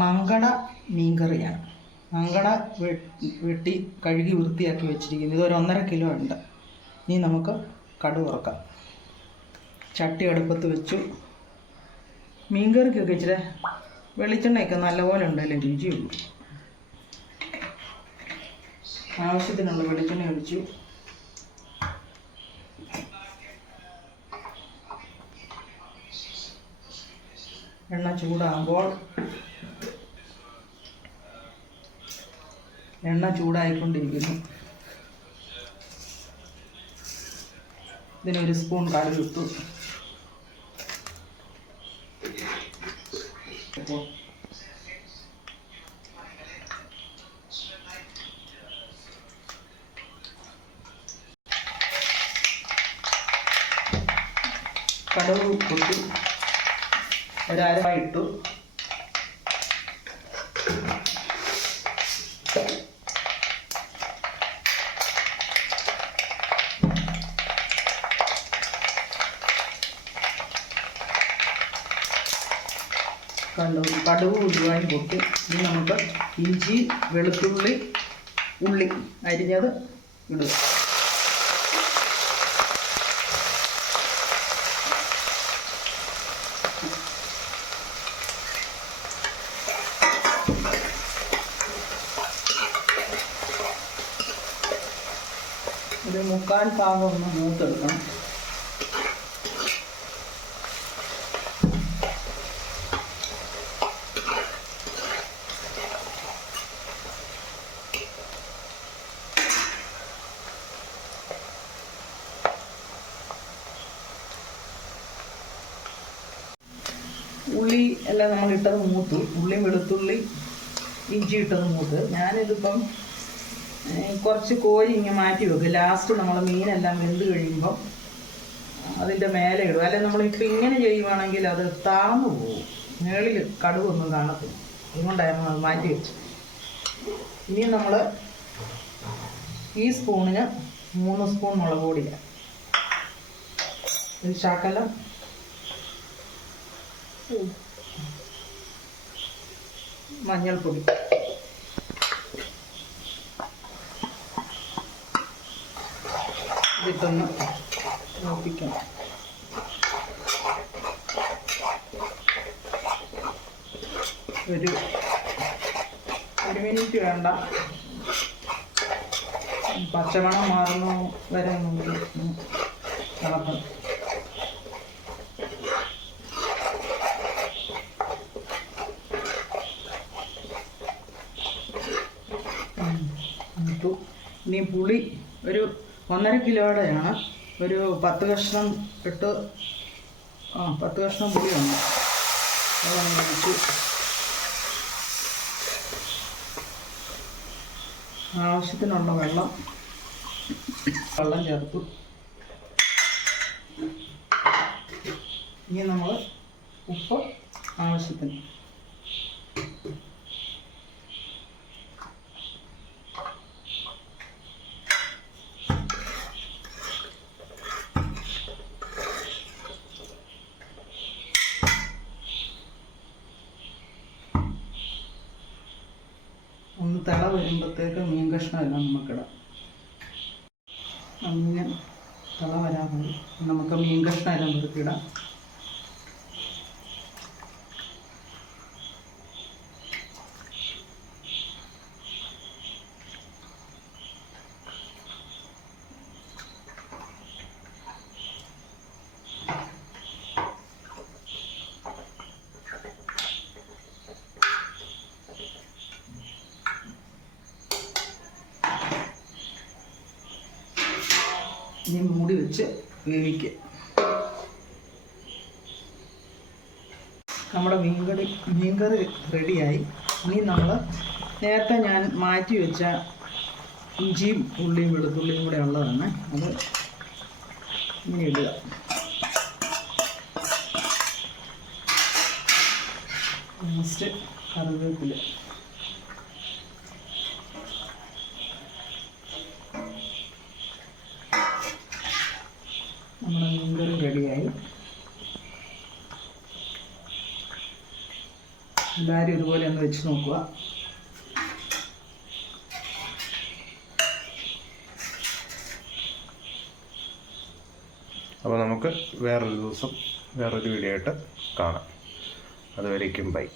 മങ്കട മീൻകറിയാണ്. മങ്കട വെട്ടി കഴുകി വൃത്തിയാക്കി വെച്ചിരിക്കുന്നു. ഇത് ഒരു ഒന്നര കിലോ ഉണ്ട്. ഇനി നമുക്ക് കടു വറുക്കാം ചട്ടി അടുപ്പത്ത് വെച്ചു. മീൻകറിക്കൊക്കെ ഇച്ചിരി വെളിച്ചെണ്ണയൊക്കെ നല്ലപോലെ ഉണ്ടല്ലേ രുചിയുള്ളൂ. ആവശ്യത്തിനുള്ള വെളിച്ചെണ്ണ ഒഴിച്ചു. എണ്ണ ചൂടാകുമ്പോൾ എണ്ണ ചൂടായിക്കൊണ്ടിരിക്കുന്നു. ഇതിനൊരു സ്പൂൺ കടുക് ഇട്ടു കടുക് പൊട്ടി. ഒരര ഇട്ടു. കടുക് കടുക് ഉരുവായി പൊട്ടി. ഇനി നമുക്ക് ഇഞ്ചി വെളുത്തുള്ളി ഉള്ളി അരിഞ്ഞത് ഇടുക. ഒരു മുക്കാൽ ഭാഗം ഒന്ന് മൂത്തെടുക്കണം. ഉള്ളി എല്ലാം നമ്മൾ ഇട്ടത് മൂത്തു. ഉള്ളി വെളുത്തുള്ളി ഇഞ്ചി ഇട്ടത് മൂത്ത്. ഞാനിതിപ്പം കുറച്ച് കോഴി ഇങ്ങനെ മാറ്റി വെക്കും. ലാസ്റ്റ് നമ്മൾ മീനെല്ലാം വെന്ത് കഴിയുമ്പോൾ അതിന്റെ മേലെ ഇടും. അല്ലെ നമ്മളിപ്പോൾ ഇങ്ങനെ ചെയ്യുവാണെങ്കിൽ അത് താന്നു പോകും മേളിൽ കടുവൊന്നും കാണത്തില്ല. അതുകൊണ്ടായിരുന്നു അത് മാറ്റി വെച്ചു ഇനി നമ്മൾ ഈ സ്പൂണിന് മൂന്ന് സ്പൂൺ മുളക് പൊടിയ ഒരു ശകലം. മഞ്ഞൾപ്പൊടി. ഇതിട്ടൊന്ന് നോക്കിക്കണം ഒരു ഒരു മിനിറ്റ് വേണ്ട. പച്ചമണം മാറുന്ന വരെ ഇളക്കണം ഇനി പുളി ഒരു ഒന്നര കിലോയുടെയാണ്. ഒരു പത്ത് കഷ്ണം ഇട്ട് ആ പത്ത് കഷ്ണം പുളിയുണ്ട് വന്നു. ഒഴിച്ചു ആവശ്യത്തിനുള്ള വെള്ളം വെള്ളം ചേർത്തു. ഇനി നമ്മൾ ഉപ്പ് ആവശ്യത്തിന്. ഒന്ന് തള വരുമ്പോഴത്തേക്ക് മീൻ കഷ്ണം എല്ലാം നമുക്കിടാം. അങ്ങനെ വരാൻ വേണ്ടി നമുക്ക് മീൻ കഷ്ണം എല്ലാം ഇനി മൂടി വെച്ച് വേവിക്കുക നമ്മുടെ മീൻകറി മീൻകറി റെഡിയായി. ഇനി നമ്മൾ നേരത്തെ ഞാൻ മാറ്റി വെച്ച ഇഞ്ചിയും ഉള്ളിയും വെളുത്തുള്ളിയും കൂടെ ഉള്ളതാണ്. അത് ഇങ്ങനെ ഇടുക. ലാസ്റ്റ് കറിവേപ്പില. എല്ലാവരും ഇതുപോലെ ഒന്ന് വെച്ച് നോക്കുക. അപ്പോൾ നമുക്ക് വേറൊരു ദിവസം വേറൊരു വീഡിയോ ആയിട്ട് കാണാം. അതുവരേക്കും ബൈ.